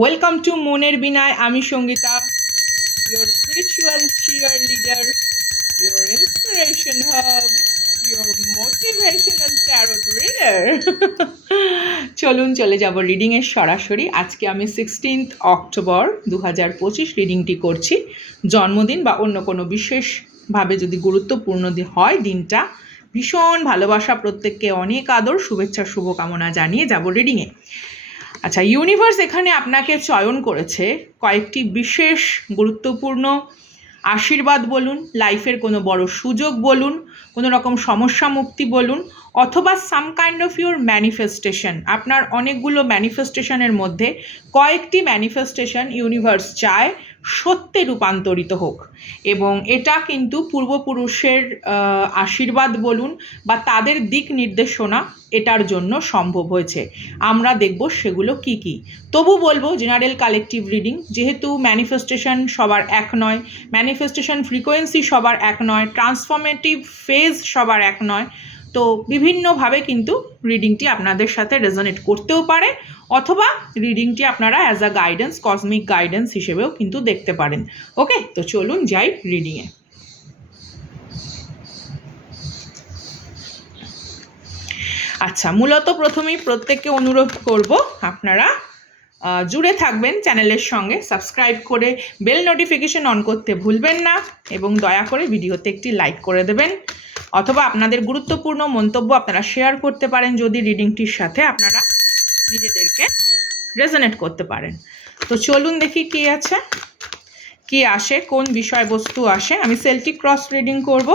Welcome to মনের বিনায় আমি Sangeeta. Your spiritual cheerleader, your inspiration hub, your motivational tarot reader চলুন চলে যাব রিডিংয়ের সরাসরি। আজকে আমি সিক্সটিন্থ অক্টোবর দু হাজার পঁচিশ রিডিংটি করছি। জন্মদিন বা অন্য কোনো বিশেষভাবে যদি গুরুত্বপূর্ণ হয় দিনটা ভীষণ ভালোবাসা প্রত্যেককে অনেক আদর শুভেচ্ছা শুভকামনা জানিয়ে যাব রিডিংয়ে আচ্ছা ইউনিভার্স এখানে আপনাকে চয়ন করেছে কয়েকটি বিশেষ গুরুত্বপূর্ণ আশীর্বাদ বলুন লাইফের কোনো বড় সুযোগ বলুন, কোনো রকম সমস্যা মুক্তি বলুন, অথবা some kind of your manifestation আপনার অনেকগুলো ম্যানিফেস্টেশনের মধ্যে কয়েকটি ম্যানিফেস্টেশন ইউনিভার্স চায়। সত্যে রূপান্তরিত হোক। এবং এটা কিন্তু পূর্বপুরুষের আশীর্বাদ বলুন বা তাদের দিক নির্দেশনা এটার জন্য সম্ভব হয়েছে। আমরা দেখব সেগুলো কি কি। তবু বলব জেনারেল কালেকটিভ রিডিং যেহেতু ম্যানিফেস্টেশন সবার এক নয় ম্যানিফেস্টেশন ফ্রিকোয়েন্সি সবার এক নয় ট্রান্সফরমেটিভ ফেজ সবার এক নয় তো বিভিন্নভাবে কিন্তু রিডিংটি আপনাদের সাথে রেজনেট করতেও পারে, অথবা রিডিংটি আপনারা as a guidance cosmic guidance হিসেবেও কিন্তু দেখতে পারেন। ওকে তো চলুন যাই রিডিংয়ে আচ্ছা মূলত প্রথমেই প্রত্যেককে অনুরোধ করব, আপনারা জুড়ে থাকবেন চ্যানেলের সঙ্গে সাবস্ক্রাইব করে বেল নোটিফিকেশন অন করতে ভুলবেন না, এবং দয়া করে ভিডিওতে একটি লাইক করে দেবেন। অথবা আপনাদের গুরুত্বপূর্ণ মন্তব্য আপনারা শেয়ার করতে পারেন যদি রিডিংটির সাথে আপনারা নিজেদেরকে রেজনেট করতে পারেন। তো চলুন দেখি কি আছে, কি আসে, কোন বিষয়বস্তু আসে। আমি সেল্টিক ক্রস রিডিং করব,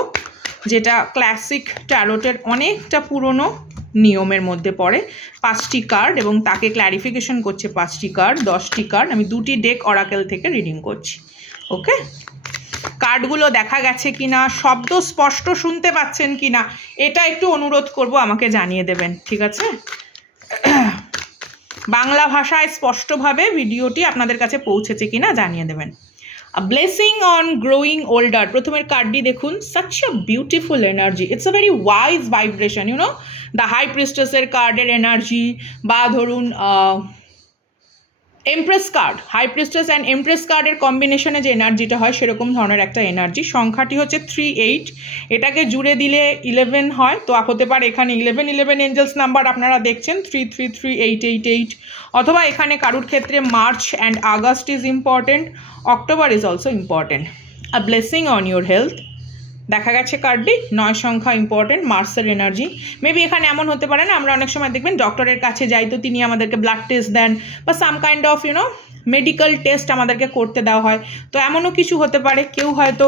যেটা ক্লাসিক ট্যারোটের অনেকটা পুরনো নিয়মের মধ্যে পড়ে। পাঁচটি কার্ড এবং তাকে ক্ল্যারিফিকেশন করছে পাঁচটি কার্ড দশটি কার্ড আমি দুটি ডেক অরাকেল থেকে রিডিং করছি ওকে কার্ডগুলো দেখা গেছে কিনা, শব্দ স্পষ্ট শুনতে পাচ্ছেন কিনা, এটা একটু অনুরোধ করব, আমাকে জানিয়ে দেবেন, ঠিক আছে? বাংলা ভাষায় স্পষ্টভাবে ভিডিওটি আপনাদের কাছে পৌঁছেছে কি না জানিয়ে দেবেন। ব্লেসিং অন গ্রোয়িং ওল্ডার প্রথমের কার্ডটি দেখুন such a beautiful energy it's a very wise vibration you know the high প্রিস্টেসের কার্ডের এনার্জি বা ধরুন empress card high and empress কার্ডের কম্বিনেশনে যে এনার্জিটা হয়, সেরকম ধরনের একটা এনার্জি সংখ্যাটি হচ্ছে থ্রি এইট এটাকে জুড়ে দিলে ইলেভেন হয়। তো হতে পারে এখানে ইলেভেন ইলেভেন এঞ্জেলস নাম্বার আপনারা দেখছেন three three three eight eight eight অথবা এখানে কারুর ক্ষেত্রে March and August is important October is also important a blessing on your health দেখা গেছে কার্ডটি নয় সংখ্যা ইম্পর্টেন্ট মার্সের এনার্জি মেবি এখানে এমন হতে পারে না, আমরা অনেক সময় দেখবেন ডক্টরের কাছে যাই তো তিনি আমাদেরকে ব্লাড টেস্ট দেন বা some kind of you know medical test আমাদেরকে করতে দেওয়া হয়। তো এমনও কিছু হতে পারে, কেউ হয়তো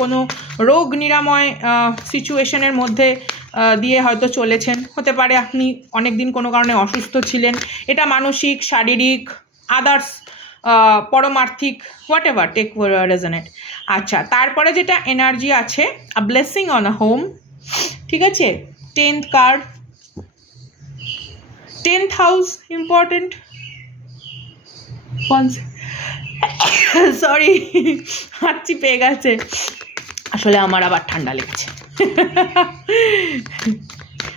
কোনো রোগ নিরাময় সিচুয়েশনের মধ্যে দিয়ে হয়তো চলেছেন। হতে পারে আপনি অনেক দিন কোনো কারণে অসুস্থ ছিলেন। এটা মানসিক, শারীরিক আদার্স পরমার্থিক হোয়াট এভার টেক রেজনেট আচ্ছা তারপরে যেটা এনার্জি আছে ব্লেসিং অন আ হোম ঠিক আছে? Tenth card tenth house important sorry হাঁচি পেয়ে গেছে। আসলে আমার আবার ঠান্ডা লেগেছে।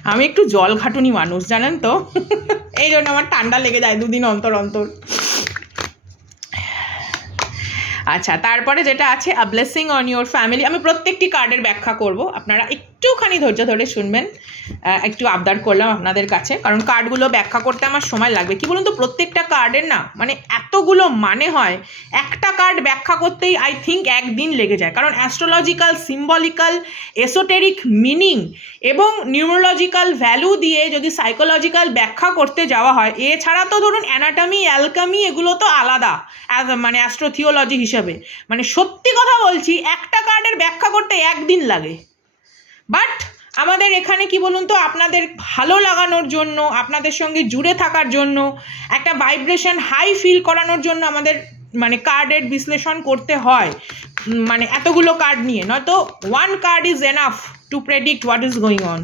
আমি একটু জল ঘাটুনি মানুষ, জানেন তো? এই জন্য আমার ঠান্ডা লেগে যায় দুদিন অন্তর অন্তর। আচ্ছা তারপরে যেটা আছে a blessing on your family আমি প্রত্যেকটি কার্ডের ব্যাখ্যা করব। আপনারা একটুখানি ধৈর্য ধরে শুনবেন একটু আবদার করলাম আপনাদের কাছে। কারণ কার্ডগুলো ব্যাখ্যা করতে আমার সময় লাগবে। কি বলুন তো, প্রত্যেকটা কার্ডের না মানে এতগুলো মানে হয়, একটা কার্ড ব্যাখ্যা করতেই আই থিঙ্ক একদিন লেগে যায়। কারণ অ্যাস্ট্রোলজিক্যাল সিম্বলিক্যাল এসোটেরিক মিনিং এবং নিউমোলজিক্যাল ভ্যালু দিয়ে যদি সাইকোলজিক্যাল ব্যাখ্যা করতে যাওয়া হয়, এছাড়া তো ধরুন অ্যানাটামি অ্যালকামি এগুলো তো আলাদা মানে অ্যাস্ট্রোথিওলজি হিসাবে। মানে সত্যি কথা বলছি, একটা কার্ডের ব্যাখ্যা করতে একদিন লাগে। বাট আমাদের এখানে কি বলুন তো, আপনাদের ভালো লাগানোর জন্য, আপনাদের সঙ্গে জুড়ে থাকার জন্য, একটা ভাইব্রেশন হাই ফিল করানোর জন্য আমাদের মানে কার্ডের বিশ্লেষণ করতে হয়। মানে এতগুলো কার্ড নিয়ে। নয়তো one card is enough to predict what is going on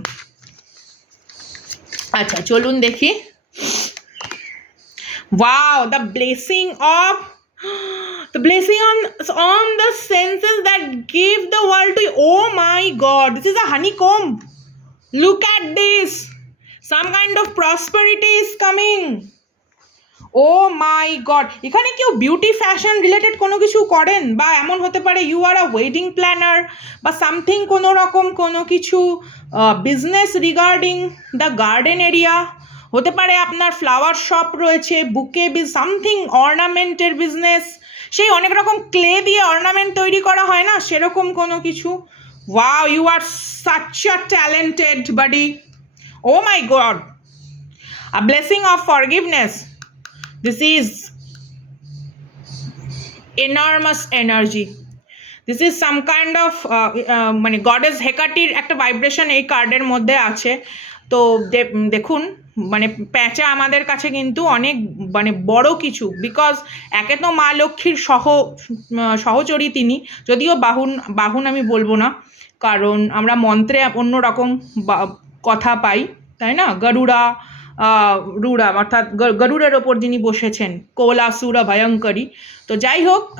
আচ্ছা চলুন দেখি। Wow the blessing of the blessing on on the senses that give the world to you. oh my god this is a honeycomb look at this some kind of prosperity is coming oh my god এখানে কেউ beauty fashion related কোনো কিছু করেন বা এমন হতে পারে you are a wedding planner বা সামথিং কোনো রকম কোনো কিছু business regarding the garden area হতে পারে আপনার ফ্লাওয়ার শপ রয়েছে বুকে বি সামথিং অর্নামেন্টের বিজনেস সেই অনেক রকম ক্লে দিয়ে অর্নামেন্ট তৈরি করা হয় না? সেরকম কোনো কিছু? Wow you are such a talented buddy oh my God a blessing of forgiveness this is enormous energy this is some kind uh, মানে গডেস হেকাটির একটা ভাইব্রেশন এই কার্ডের মধ্যে আছে। তো দেখুন মানে প্যাঁচা আমাদের কাছে কিন্তু অনেক মানে বড় কিছু বিকজ একে তো মা লক্ষ্মীর সহ সহচরী তিনি। যদিও বাহুন বাহুন আমি বলব না, কারণ আমরা মন্ত্রে অন্য রকম কথা পাই, তাই না? গরুড়া আহ, রুড়া অর্থাৎ গ- গরুড়ের ওপর যিনি বসেছেন কোলাসুরা ভয়ঙ্করী। তো যাই হোক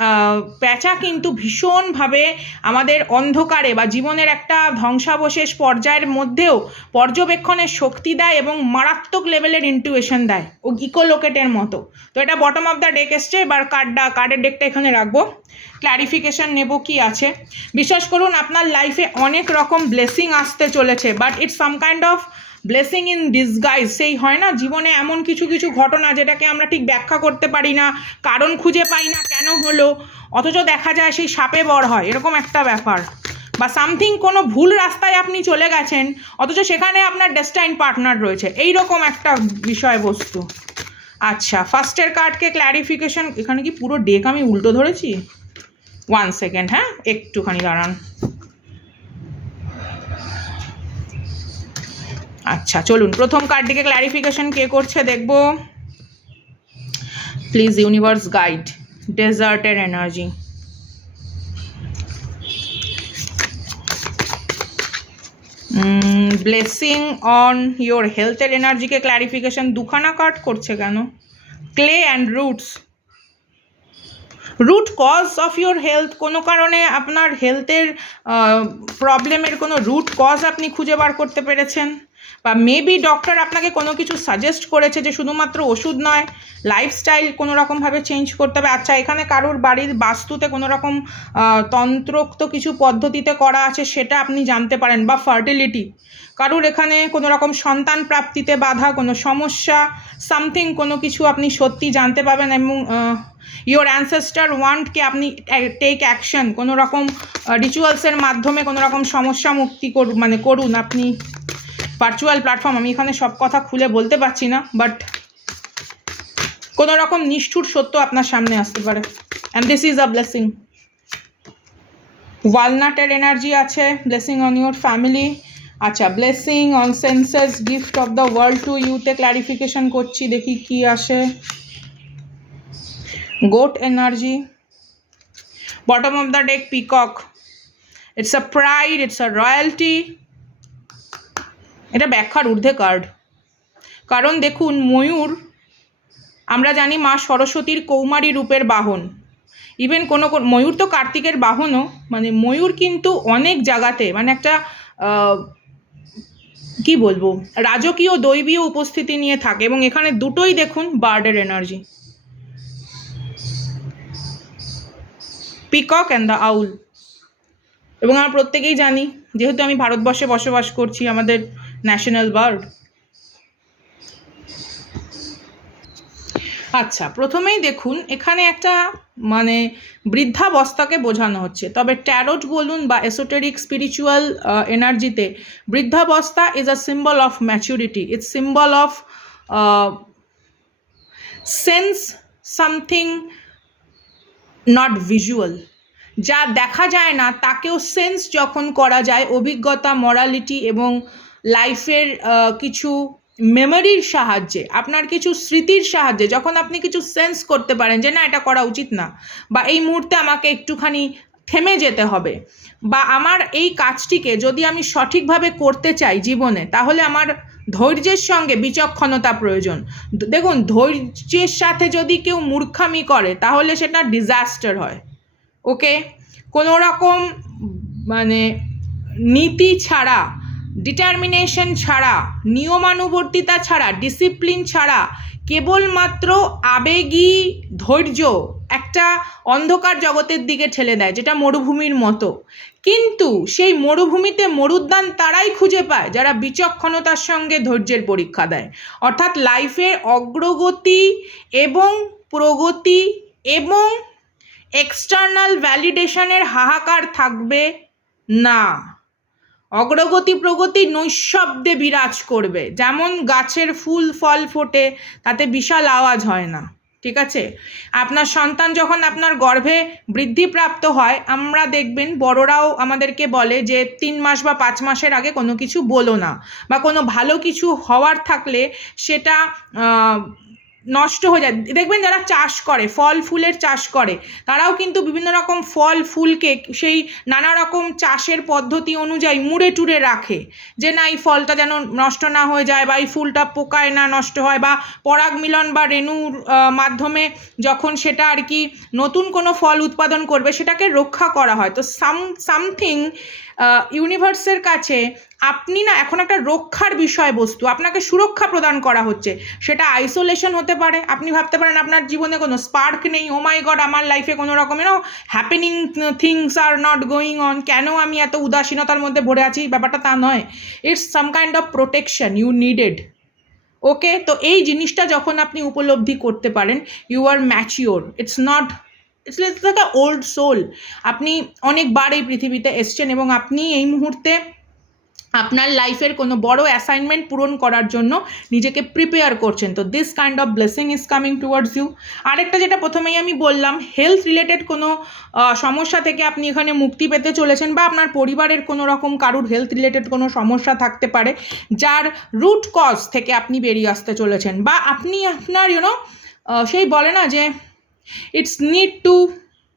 প্যাঁচা কিন্তু ভীষণভাবে আমাদের অন্ধকারে বা জীবনের একটা ধ্বংসাবশেষ পর্যায়ের মধ্যেও পর্যবেক্ষণের শক্তি দেয় এবং মারাত্মক লেভেলের ইন্টুয়েশন দেয় ও ইকোলোকেটের মতো। তো এটা বটম অফ দ্য ডেক এসছে এবার কার্ডটা কার্ডের ডেকটা এখানে রাখব। ক্ল্যারিফিকেশন নেব কি আছে। বিশ্বাস করুন আপনার লাইফে অনেক রকম ব্লেসিং আসতে চলেছে but it's some kind of blessing in disguise সেই হয় না? জীবনে এমন কিছু কিছু ঘটনা যেটাকে আমরা ঠিক ব্যাখ্যা করতে পারি না, কারণ খুঁজে পাই না কেন হলো, অথচ দেখা যায় সেই সাপে বড় হয়, এরকম একটা ব্যাপার। বা সামথিং কোনো ভুল রাস্তায় আপনি চলে গেছেন, অথচ সেখানে আপনার ডেস্টাইন পার্টনার রয়েছে এই রকম একটা বিষয়বস্তু। আচ্ছা ফার্স্টের কার্ডকে ক্ল্যারিফিকেশন এখানে কি পুরো ডেক আমি উল্টো ধরেছি? ওয়ান সেকেন্ড হ্যাঁ? একটুখানি দাঁড়ান। আচ্ছা চলুন, প্রথম কার্ডটিকে ক্ল্যারিফিকেশন কে করছে দেখব। প্লিজ ইউনিভার্স গাইড ডেজার্টের এনার্জি ব্লেসিং অন ইয়োর হেলথের এনার্জিকে ক্ল্যারিফিকেশন দুখানা কার্ড করছে কেন? Clay and roots root cause of your health কোনো কারণে আপনার হেলথের প্রবলেমের কোনো রুট কজ আপনি খুঁজে বার করতে পেরেছেন? বা মেবি ডক্টর আপনাকে কোনো কিছু সাজেস্ট করেছে যে শুধুমাত্র ওষুধ নয় লাইফস্টাইল কোনো রকমভাবে চেঞ্জ করতে হবে। আচ্ছা এখানে কারোর বাড়ির বাস্তুতে কোনো রকম তন্ত্রোক্ত কিছু পদ্ধতিতে করা আছে সেটা আপনি জানতে পারেন, বা ফার্টিলিটি কারোর এখানে কোনো রকম সন্তান প্রাপ্তিতে বাধা, কোনো সমস্যা সামথিং কোনো কিছু আপনি সত্যি জানতে পাবেন এবং ইওর অ্যানসেস্টার ওয়ান্টকে আপনি টেক অ্যাকশন কোনো রকম রিচুয়ালসের মাধ্যমে কোনো রকম সমস্যা মুক্তি করুন মানে করুন আপনি। ভার্চুয়াল প্ল্যাটফর্ম আমি এখানে সব কথা খুলে বলতে পারছি না বাট কোনো রকম নিষ্ঠুর সত্য আপনার সামনে আসতে পারে। And this is a blessing ওয়ালনাটের energy আছে ব্লেসিং অন ইউর ফ্যামিলি আচ্ছা blessing on senses gift of the world to ইউতে clarification করছি, দেখি কি আসে। Goat energy bottom of the deck peacock it's a pride it's a royalty এটা ব্যাখ্যার ঊর্ধ্বে card কারণ দেখুন, ময়ূর, আমরা জানি মা সরস্বতীর কৌমারী রূপের বাহন। ইভেন কোনো ময়ূর তো কার্তিকের বাহনও মানে ময়ূর কিন্তু অনেক জায়গাতে মানে একটা কি বলব, রাজকীয় দৈবীয় উপস্থিতি নিয়ে থাকে এবং এখানে দুটোই দেখুন বার্ডের energy peacock and the owl এবং আমরা প্রত্যেকেই জানি, যেহেতু আমি ভারতবর্ষে বসবাস করছি, আমাদের ন্যাশনাল বার্ড আচ্ছা প্রথমেই দেখুন, এখানে একটা মানে বৃদ্ধাবস্থাকে বোঝানো হচ্ছে। তবে ট্যারোট বলুন বা এসোটেরিক স্পিরিচুয়াল এনার্জিতে বৃদ্ধাবস্থা is a symbol of maturity it's symbol of sense something not visual যা দেখা যায় না, তাকেও সেন্স যখন করা যায়, অভিজ্ঞতা মরালিটি এবং লাইফের কিছু মেমোরির সাহায্যে, আপনার কিছু স্মৃতির সাহায্যে, যখন আপনি কিছু সেন্স করতে পারেন যে, না, এটা করা উচিত না বা, এই মুহূর্তে আমাকে একটুখানি থেমে যেতে হবে বা, আমার এই কাজটিকে যদি আমি সঠিকভাবে করতে চাই জীবনে, তাহলে আমার ধৈর্যের সঙ্গে বিচক্ষণতা প্রয়োজন। দেখুন, ধৈর্যের সাথে যদি কেউ মূর্খামি করে, তাহলে সেটা ডিজাস্টার হয়। ওকে? কোনো রকম মানে নীতি ছাড়া ডিটারমিনেশন ছাড়া, নিয়মানুবর্তিতা ছাড়া ডিসিপ্লিন ছাড়া, কেবলমাত্র আবেগী ধৈর্য। একটা অন্ধকার জগতের দিকে ঠেলে দেয়, যেটা মরুভূমির মতো। কিন্তু সেই মরুভূমিতে মরুদ্যান তারাই খুঁজে পায়, যারা বিচক্ষণতার সঙ্গে ধৈর্যের পরীক্ষা দেয়। অর্থাৎ লাইফের অগ্রগতি এবং প্রগতি এবং এক্সটার্নাল ভ্যালিডেশনের হাহাকার থাকবে না। অগ্রগতি, প্রগতি নৈশব্দে বিরাজ করবে। যেমন গাছের ফুল, ফল ফোটে, তাতে বিশাল আওয়াজ হয় না। ঠিক আছে? আপনার সন্তান যখন আপনার গর্ভে বৃদ্ধিপ্রাপ্ত হয়, আমরা দেখবেন বড়রাও আমাদেরকে বলে যে, তিন মাস বা পাঁচ মাসের আগে কোনো কিছু বলো না বা কোনো ভালো কিছু হওয়ার থাকলে সেটা নষ্ট হয়ে যায়। দেখবেন যারা চাষ করে, ফল ফুলের চাষ করে, তারাও কিন্তু বিভিন্ন রকম ফল ফুলকে সেই নানা রকম চাষের পদ্ধতি অনুযায়ী মুড়ে টুড়ে রাখে যে না, এই ফলটা যেন নষ্ট না হয়ে যায় বা এই ফুলটা পোকায় না নষ্ট হয় বা পরাগ মিলন বা রেণুর মাধ্যমে যখন সেটা আর কি নতুন কোনো ফল উৎপাদন করবে, সেটাকে রক্ষা করা হয়। তো সাম, সামথিং ইউনিভার্সের কাছে আপনি না এখন একটা রক্ষার বিষয়বস্তু, আপনাকে সুরক্ষা প্রদান করা হচ্ছে। সেটা আইসোলেশন হতে পারে। আপনি ভাবতে পারেন আপনার জীবনে কোনো স্পার্ক নেই। ও মাই গড আমার লাইফে কোনো রকমেরও happening things are not going on কেন আমি এত উদাসীনতার মধ্যে ভরে আছি? ব্যাপারটা তা নয়। It's some kind of protection you needed okay তো এই জিনিসটা যখন আপনি উপলব্ধি করতে পারেন you are mature it's not it's like a old soul আপনি অনেকবার এই পৃথিবীতে এসছেন এবং আপনি এই মুহূর্তে আপনার লাইফের কোনো বড় অ্যাসাইনমেন্ট পূরণ করার জন্য নিজেকে প্রিপেয়ার করছেন। তো this kind of blessing is coming towards you আরেকটা যেটা প্রথমেই আমি বললাম হেলথ রিলেটেড কোনো সমস্যা থেকে আপনি এখানে মুক্তি পেতে চলেছেন বা আপনার পরিবারের কোনো রকম কারুর হেলথ রিলেটেড কোনো সমস্যা থাকতে পারে, যার রুট কজ থেকে আপনি বেরিয়ে আসতে চলেছেন। বা আপনি আপনার ইউনো সেই বলে না যে it's need to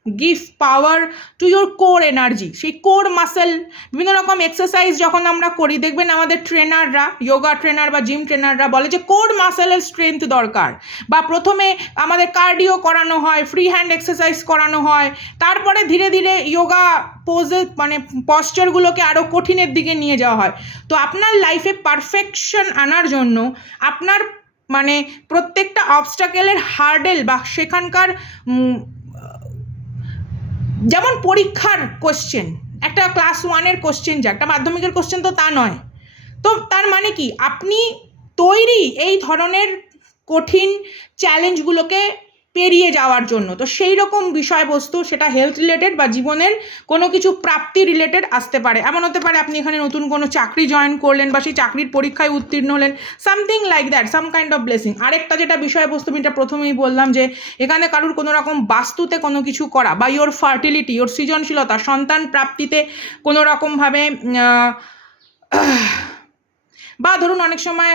give power to your core energy সেই কোর মাসেল বিভিন্ন রকম এক্সারসাইজ যখন আমরা করি, দেখবেন আমাদের ট্রেনাররা যোগা ট্রেনার বা জিম ট্রেনাররা বলে যে কোর মাসেলের স্ট্রেংথ দরকার। বা প্রথমে আমাদের কার্ডিও করানো হয় ফ্রি হ্যান্ড এক্সারসাইজ করানো হয়, তারপরে ধীরে ধীরে যোগা পোজে মানে পশ্চারগুলোকে আরও কঠিনের দিকে নিয়ে যাওয়া হয়। তো আপনার লাইফে পারফেকশন আনার জন্য আপনার মানে প্রত্যেকটা অবস্টাকেলের হার্ডেল বা সেখানকার যেমন পরীক্ষার কোশ্চেন একটা ক্লাস ওয়ানের কোশ্চেন যা, একটা মাধ্যমিকের কোশ্চেন তো তা নয়। তো তার মানে কি? আপনি তৈরি এই ধরনের কঠিন চ্যালেঞ্জগুলোকে পেরিয়ে যাওয়ার জন্য। তো সেই রকম বিষয়বস্তু সেটা হেলথ রিলেটেড বা জীবনের কোনো কিছু প্রাপ্তি রিলেটেড আসতে পারে। এমন হতে পারে আপনি এখানে নতুন কোনো চাকরি জয়েন করলেন বা সেই চাকরির পরীক্ষায় উত্তীর্ণ হলেন। Something like that some kind of blessing আরেকটা যেটা বিষয়বস্তু, আমি এটা প্রথমেই বললাম যে এখানে কারুর কোনো রকম বাস্তুতে কোনো কিছু করা বা ইওর ফার্টিলিটি ইওর সৃজনশীলতা, সন্তান প্রাপ্তিতে কোনো রকমভাবে বা ধরুন অনেক সময়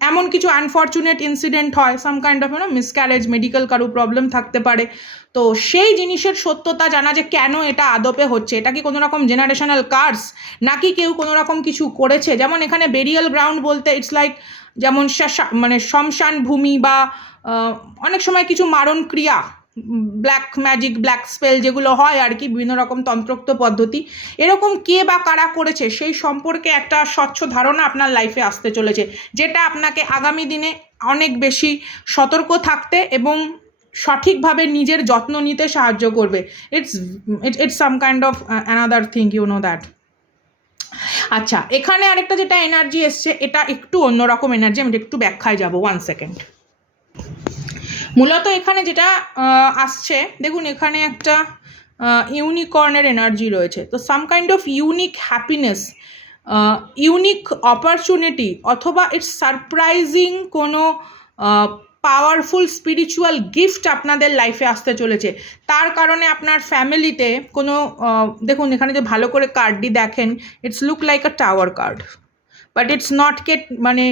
এমন কিছু আনফর্চুনেট ইনসিডেন্ট হয় some kind of you know miscarriage medical কারও প্রবলেম থাকতে পারে। তো সেই জিনিসের সত্যতা জানা যে কেন এটা আদপে হচ্ছে, এটা কি কোনো রকম জেনারেশনাল কার্স নাকি কেউ কোনো রকম কিছু করেছে? যেমন এখানে বেরিয়াল গ্রাউন্ড বলতে ইটস লাইক যেমন মানে শ্মশান ভূমি বা অনেক সময় কিছু মারণ ক্রিয়া। ব্ল্যাক ম্যাজিক ব্ল্যাক স্পেল যেগুলো হয় আর কি, বিভিন্ন রকম তন্ত্রোক্ত পদ্ধতি। এরকম কে বা কারা করেছে সেই সম্পর্কে একটা স্বচ্ছ ধারণা আপনার লাইফে আসতে চলেছে, যেটা আপনাকে আগামী দিনে অনেক বেশি সতর্ক থাকতে এবং সঠিকভাবে নিজের যত্ন নিতে সাহায্য করবে। It's it's some kind of another thing you know that আচ্ছা এখানে আরেকটা যেটা এনার্জি এসছে, এটা একটু অন্যরকম এনার্জি আমি একটু ব্যাখ্যায় যাব ওয়ান সেকেন্ড মূলত এখানে যেটা আসছে, দেখুন এখানে একটা ইউনিকর্নের এনার্জি রয়েছে। তো some kind of unique happiness unique opportunity অথবা ইটস সারপ্রাইজিং কোনো পাওয়ারফুল স্পিরিচুয়াল গিফট আপনাদের লাইফে আসতে চলেছে। তার কারণে আপনার ফ্যামিলিতে কোনো দেখুন এখানে যে ভালো করে কার্ডটি দেখেন it's look like a tower card but it's not gate মানে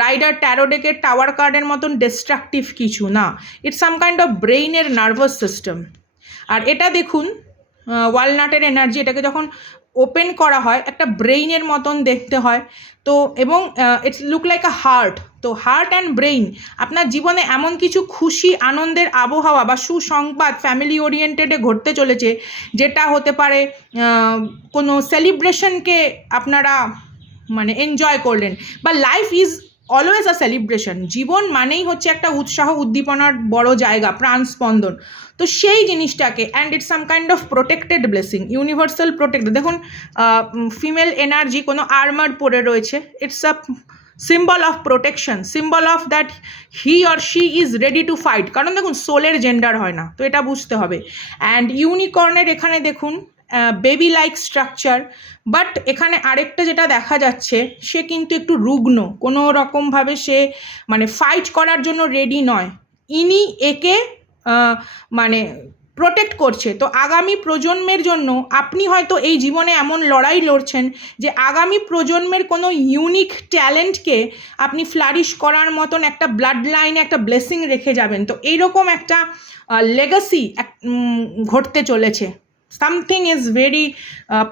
রাইডার ট্যারোডেকের টাওয়ার কার্ডের মতন ডিস্ট্রাকটিভ কিছু না। ইটস সাম কাইন্ড অফ ব্রেইনের নার্ভাস সিস্টেম আর এটা দেখুন ওয়ালনাটের এনার্জি এটাকে যখন ওপেন করা হয়, একটা ব্রেইনের মতন দেখতে হয়। তো, এবং it's look like a heart to heart and brain আপনার জীবনে এমন কিছু খুশি, আনন্দের আবহাওয়া বা সুসংবাদ ফ্যামিলি ওরিয়েন্টেডে ঘটতে চলেছে, যেটা হতে পারে কোনো সেলিব্রেশনকে আপনারা মানে এনজয় করলেন। বা life is always a celebration জীবন মানেই হচ্ছে একটা উৎসাহ উদ্দীপনার বড় জায়গা, প্রাণ স্পন্দন। তো সেই জিনিসটাকে and it's some kind of protected blessing universal protected দেখুন ফিমেল এনার্জি কোনো আর্মার পরে রয়েছে it's a symbol of protection symbol of that he or she is ready to fight কারণ দেখুন সোলের জেন্ডার হয় না, তো এটা বুঝতে হবে। অ্যান্ড ইউনিকর্নের এখানে দেখুন বেবি লাইক স্ট্রাকচার বাট এখানে আরেকটা যেটা দেখা যাচ্ছে, সে কিন্তু একটু রুগ্ন। কোনো রকমভাবে সে মানে ফাইট করার জন্য রেডি নয়। ইনি একে মানে প্রোটেক্ট করছে। তো আগামী প্রজন্মের জন্য আপনি হয়তো এই জীবনে এমন লড়াই লড়ছেন যে আগামী প্রজন্মের কোনো ইউনিক ট্যালেন্টকে আপনি ফ্লারিশ করার মতন একটা ব্লাড লাইনে একটা ব্লেসিং রেখে যাবেন। তো এইরকম একটা লেগাসি ঘটতে চলেছে। Something is very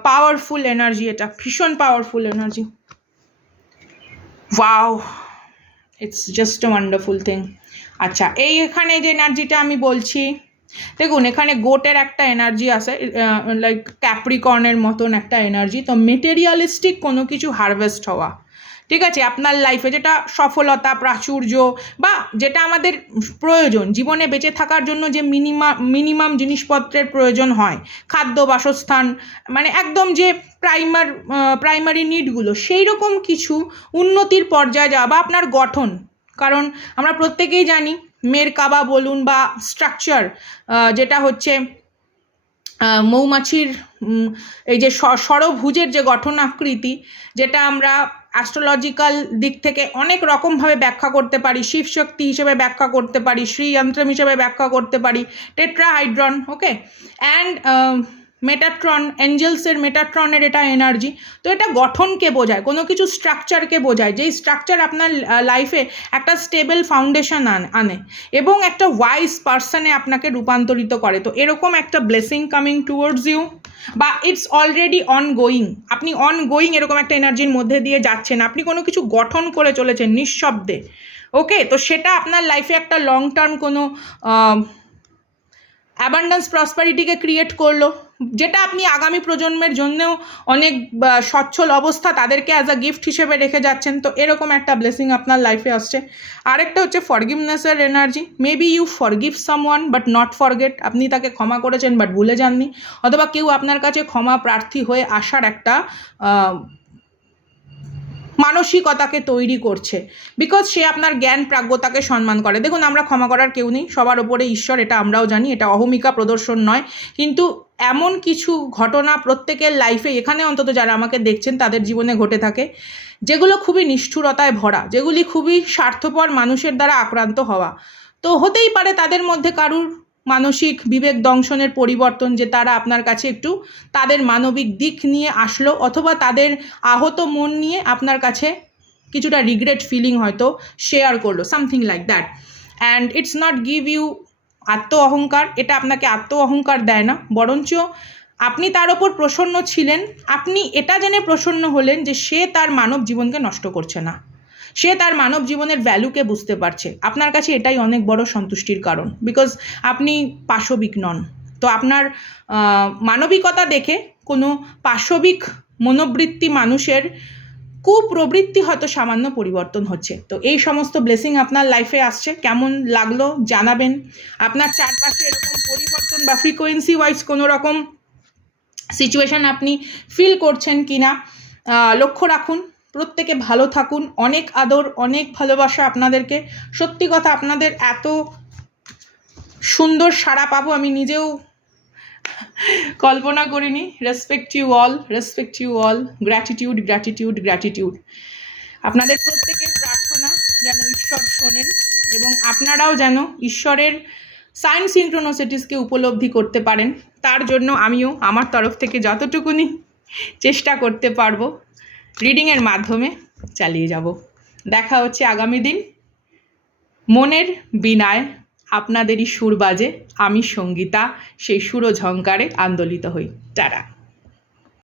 powerful energy এটা ভীষণ powerful energy wow it's just wonderful thing আচ্ছা এই এখানে যে এনার্জিটা আমি বলছি, দেখুন, এখানে গোটের একটা এনার্জি আছে লাইক ক্যাপ্রিকর্নের মতন একটা এনার্জি তো মেটেরিয়ালিস্টিক কোনো কিছু হারভেস্ট হওয়া। ঠিক আছে? আপনার লাইফে যেটা সফলতা, প্রাচুর্য বা যেটা আমাদের প্রয়োজন, জীবনে বেঁচে থাকার জন্য যে মিনিমাম মিনিমাম জিনিসপত্রের প্রয়োজন হয়, খাদ্য, বাসস্থান মানে একদম যে প্রাইমার প্রাইমারি নিডগুলো সেই রকম কিছু উন্নতির পর্যায়ে যাওয়া বা আপনার গঠন। কারণ আমরা প্রত্যেকেই জানি মের কাবা বলুন বা স্ট্রাকচার যেটা হচ্ছে মৌমাছির এই যে স- ষড়ভুজের যে গঠন আকৃতি, যেটা আমরা অ্যাস্ট্রোলজিক্যাল দিক থেকে অনেক রকমভাবে ব্যাখ্যা করতে পারি, শিব শক্তি হিসেবে ব্যাখ্যা করতে পারি শ্রীযন্ত্রম হিসেবে ব্যাখ্যা করতে পারি টেট্রাহাইড্রন ওকে অ্যান্ড মেটাট্রন অ্যাঞ্জেলসের মেটাট্রনের এটা এনার্জি তো এটা গঠনকে বোঝায়, কোনো কিছু স্ট্রাকচারকে বোঝায়, যেই স্ট্রাকচার আপনার লাইফে একটা স্টেবল ফাউন্ডেশন আনে এবং একটা ওয়াইজ পার্সনে আপনাকে রূপান্তরিত করে, তো এরকম একটা ব্লেসিং কামিং টুয়ার্ডস ইউ বা ইটস অলরেডি অনগোয়িং আপনি অনগোয়িং এরকম একটা এনার্জির মধ্যে দিয়ে যাচ্ছেন, আপনি কোনো কিছু গঠন করে চলেছেন নিঃশব্দে ওকে তো সেটা আপনার লাইফে একটা লং টার্ম কোনো অ্যাবান্ডান্স প্রসপারিটিকে ক্রিয়েট করল। যেটা আপনি আগামী প্রজন্মের জন্যেও অনেক সচ্ছল অবস্থা তাদেরকে অ্যাজ আ গিফট হিসেবে রেখে যাচ্ছেন। তো এরকম একটা ব্লেসিং আপনার লাইফে আসছে। আরেকটা হচ্ছে ফরগিভনেসের energy maybe you forgive someone but not forget আপনি তাকে ক্ষমা করেছেন বাট ভুলে যাননি। অথবা কেউ আপনার কাছে ক্ষমা প্রার্থী হয়ে আসার একটা মানসিকতাকে তৈরি করছে। বিকজ সে আপনার জ্ঞান প্রাজ্ঞতাকে সম্মান করে। দেখুন, আমরা ক্ষমা করার কেউ নেই। সবার ওপরে ঈশ্বর, এটা আমরাও জানি, এটা অহমিকা প্রদর্শন নয়। কিন্তু এমন কিছু ঘটনা প্রত্যেকের লাইফে এখানে অন্তত যারা আমাকে দেখছেন, তাদের জীবনে ঘটে থাকে, যেগুলো খুবই নিষ্ঠুরতায় ভরা, যেগুলি খুবই স্বার্থপর মানুষের দ্বারা আক্রান্ত হওয়া। তো হতেই পারে তাদের মধ্যে কারুর মানসিক বিবেক দংশনের পরিবর্তন যে তারা আপনার কাছে একটু তাদের মানবিক দিক নিয়ে আসলো অথবা তাদের আহত মন নিয়ে আপনার কাছে কিছুটা রিগ্রেট ফিলিং হয়তো শেয়ার করল something like that and it's not give you আত্ম অহংকার, এটা আপনাকে আত্ম অহংকার দেয় না। বরঞ্চ আপনি তার ওপর প্রসন্ন ছিলেন, আপনি এটা জেনে প্রসন্ন হলেন যে সে তার মানব জীবনকে নষ্ট করছে না। সে তার মানব জীবনের ভ্যালুকে বুঝতে পারছে। আপনার কাছে এটাই অনেক বড় সন্তুষ্টির কারণ। বিকজ আপনি পাশবিক নন। তো আপনার মানবিকতা দেখে কোনো পাশবিক মনোবৃত্তি মানুষের কুপ্রবৃত্তি হয়তো সামান্য পরিবর্তন হচ্ছে। তো এই সমস্ত ব্লেসিং আপনার লাইফে আসছে। কেমন লাগল জানাবেন। আপনার চারপাশে এরকম পরিবর্তন বা ফ্রিকোয়েন্সি ওয়াইজ কোনো রকম সিচুয়েশান আপনি ফিল করছেন কি না লক্ষ্য রাখুন। প্রত্যেকে ভালো থাকুন। অনেক আদর, অনেক ভালোবাসা আপনাদেরকে। সত্যি কথা, আপনাদের এত সুন্দর সাড়া পাবো আমি নিজেও কল্পনা করিনি। Respect you all respect you all gratitude gratitude gratitude আপনাদের প্রত্যেকের প্রার্থনা যেন ঈশ্বর শোনেন এবং আপনারাও যেন ঈশ্বরের সাইন সিনক্রোনোসিটিসকে উপলব্ধি করতে পারেন। তার জন্য আমিও আমার তরফ থেকে যতটুকুনি চেষ্টা করতে পারব। রিডিংয়ের মাধ্যমে চালিয়ে যাব। দেখা হচ্ছে আগামী দিন। মনের বিনায় আপনাদেরই সুর বাজে। আমি সঙ্গীতা, সেই সুরঝঙ্কারে আন্দোলিত হই। টাটা।